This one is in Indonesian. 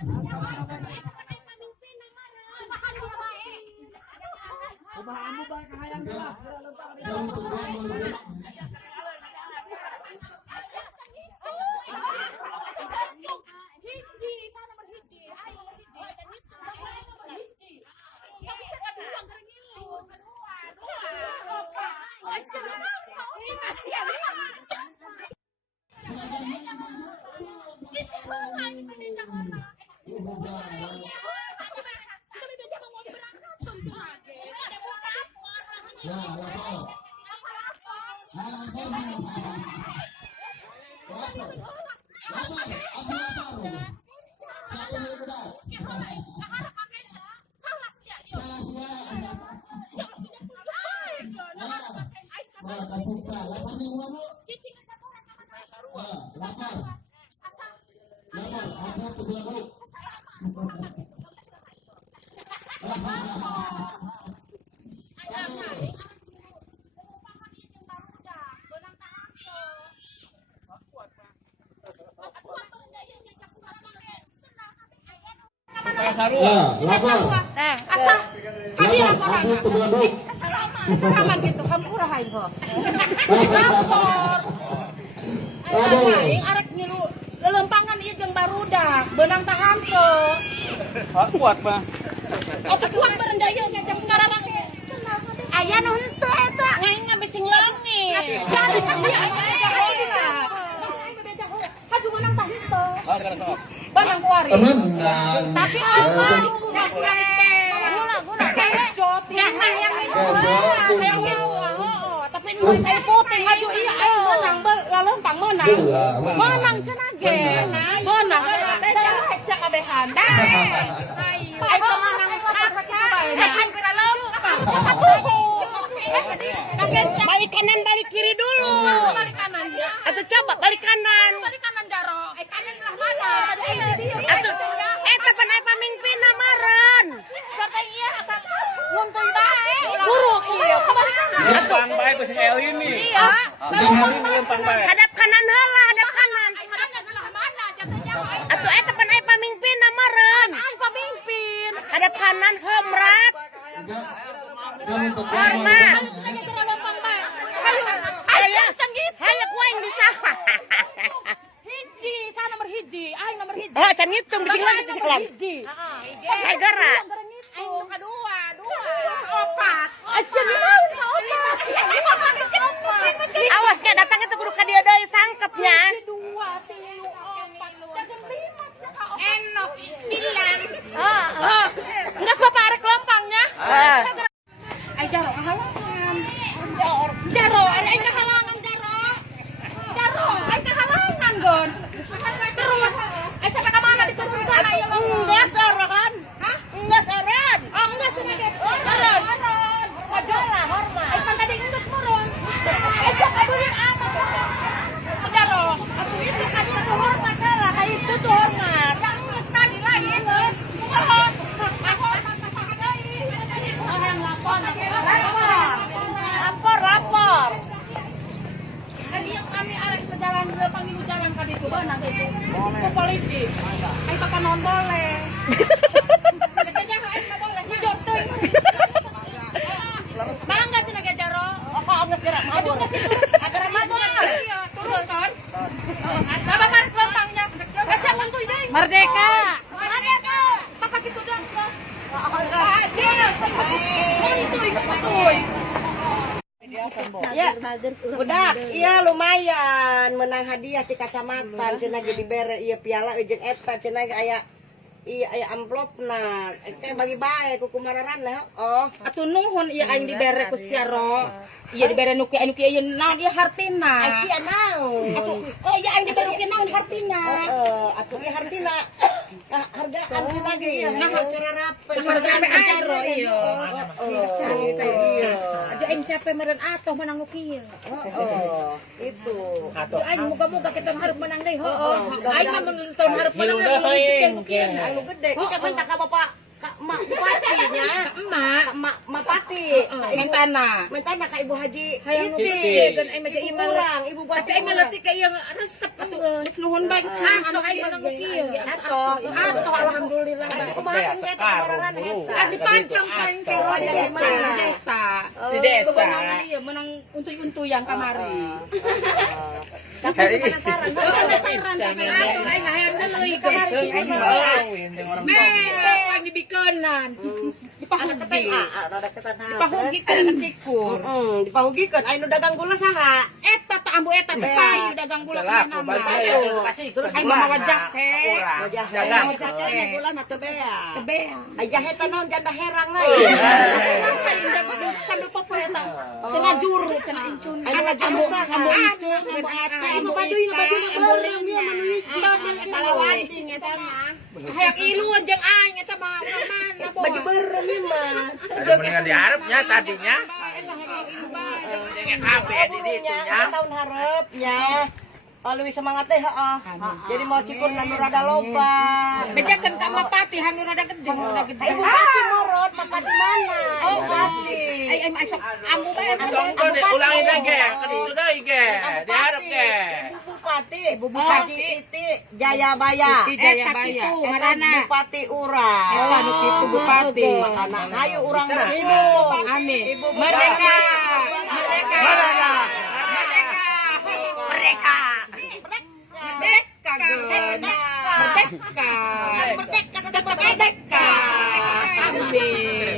Kumahaan mo ba kahayang nila? Asa tadi laporannya kesalaman gitu hampurahain ho lapor arek ngilu lelempangan ieu jeung barudak beunang tahanto Kuat mah. kuat merendah ieu ngajak ngararang aya nu henteu eta ngaing mah bising langit jadi kan dia haju beunang tahanto Banang kuari. Tapi apa? Tapi nu saya putih haju iya menang lalempang menang. Menang cenah ge. Menang. Terus sak kabehan. Ayo menang kan pira lempang. Balik kanan balik kiri dulu. Balik kanan ya. Atau coba balik kanan. Balik kanan Jaro. Kanan belah mana? Atuh eta panai pamimpin amaran. Sarta iya asal nguntuy bae. Guru ieu kabalik kanan. Lempang bae beuh El ini. Iya. Lempang bae. Hadap kanan heula, hadap kanan. Kanan belah mana jatuhnya? Atuh eta panai pamimpin amaran. Ai pamimpin. Hadap kanan homrat. Hormat. Hayo kuaing di sawah. Hiji, sana nomor hiji. Ai nomor hiji. Oh, can ngitung di lagi di kelam. Hiji. Heeh. Gara. Ai nu kadua, opat. Asal awas ka datang itu kudu ka dieu deui sangkepnya. 2, 3, 4. Jangan 5 enok bilang. Heeh. Enggas Bapak arek lompangnya. Ai Jaro kahalangan. Jaro, ada kehalangan Jaro. Jaro, ada kehalangan Gon. Terus, sampai ke mana diturunkan ayo lo. Enggak saran. Hah? Enggak saran. Oh, enggak sebagai saran. Majalah hormat. Kan tadi enggak turun. Kaburin amat. Jaro. Aku itu kan hormat lah, kayak itu tuh hormat. Yang tadi lain. Hormat. Lapor. Tadi yang kami arek berjalan panggil jalan kali itu beunang itu. Ke polisi. Ai papa non boleh. Katanya ai enggak boleh. Njot teuing. Mangga cenah ge Jaro. Oh, geus gerak mabur. Agar mabur. Iya, turun kan. Apa marek lompangnya? Asa muntuy deui. Merdeka. Merdeka. Papa kitu dah. Ya, budak, iya lumayan menang hadiah di kacamatan, cenah ge dibere ieu piala jeung eta cenah ge aya aya amplopna, teh bagi bae ku kumararana. Oh, atuh nuhun ieu aing dibere ku Syaro. Ieu dibere nu kieu ieu naon ieu hartina. Sia naon. Atuh oh ieu aing dibere kieu naon hartina. Heeh, atuh ieu hartina. Hargaan cenah ge ieu nah cara rape. Hargaan Syaro ieu. Heeh. Aduh aing capek meureun atoh menang nu kieu. Heeh. Itu. Atuh aing moga-moga kita hareup menang deui. Heeh. Aing mah mun tahun hareup menang deui. Anu gede. Kapan tak ka bapak ka emak bupatinya. Emak. Mak Pati. Mentana ka Ibu Haji. Hayang Iti. dan ay maja imal. Kurang Ibu Bati. Tapi ay malati ka iyang resep ato. Nuhun ba ano ay manangukiyo. Ato Alhamdulillah. Kumahan niya ito mararan heta. Di pancang kain kay Rodi desa. Di desa. Menang untuy-untuyan kamari. Tapi penasaran. Penasaran sampai ato ay ngahayang deuleuy guys. Awin jeung orang tua. Ang dibikenan. Dipahugi. Dipahugi ka ng cikur. Dipahugikeun ay nu dagang gula saha? Eta ta ambu eta teh payu dagang bulan nama. Terus Ay mama wajah teh. dagang gula na teu bea. Tebeang. Ay jahe teh naon janda herang na. Ay dago sambil popo eta. Tengah juru cenah incun. Ay nu ambu incun, ambu ati, ambu baduy na bolem ya manuhiji. Kalawanding eta mah. Hayang ilu jeung aing eta mah urang mana boh. Baju berem ieu mah. Ada mendingan diharapnya tadinya. Eta hayang ilu bae. Dengan kabeh di ditu nya. Tahun harapnya. Alwi semangat teh heeh. Jadi mau cikur nu rada loba. Bejakeun ka Mapati hanu rada gede, rada gede. Ibu Pati morot, makan di mana? Ibu Pati. Ay masuk ambu bae. Tonggo ulangi lagi ke ditu deui ge. Diharap ge. Ibu Bupati Iti Jayabaya. Eta kitu ngaranna. Bupati Urang. Eta nu kitu bupati. Makana hayu urang berhidung. Amin. Ibu Merdeka. Merdeka. Merdeka. Merdeka. Merdeka. Merdeka. Merdeka. Merdeka. Amin.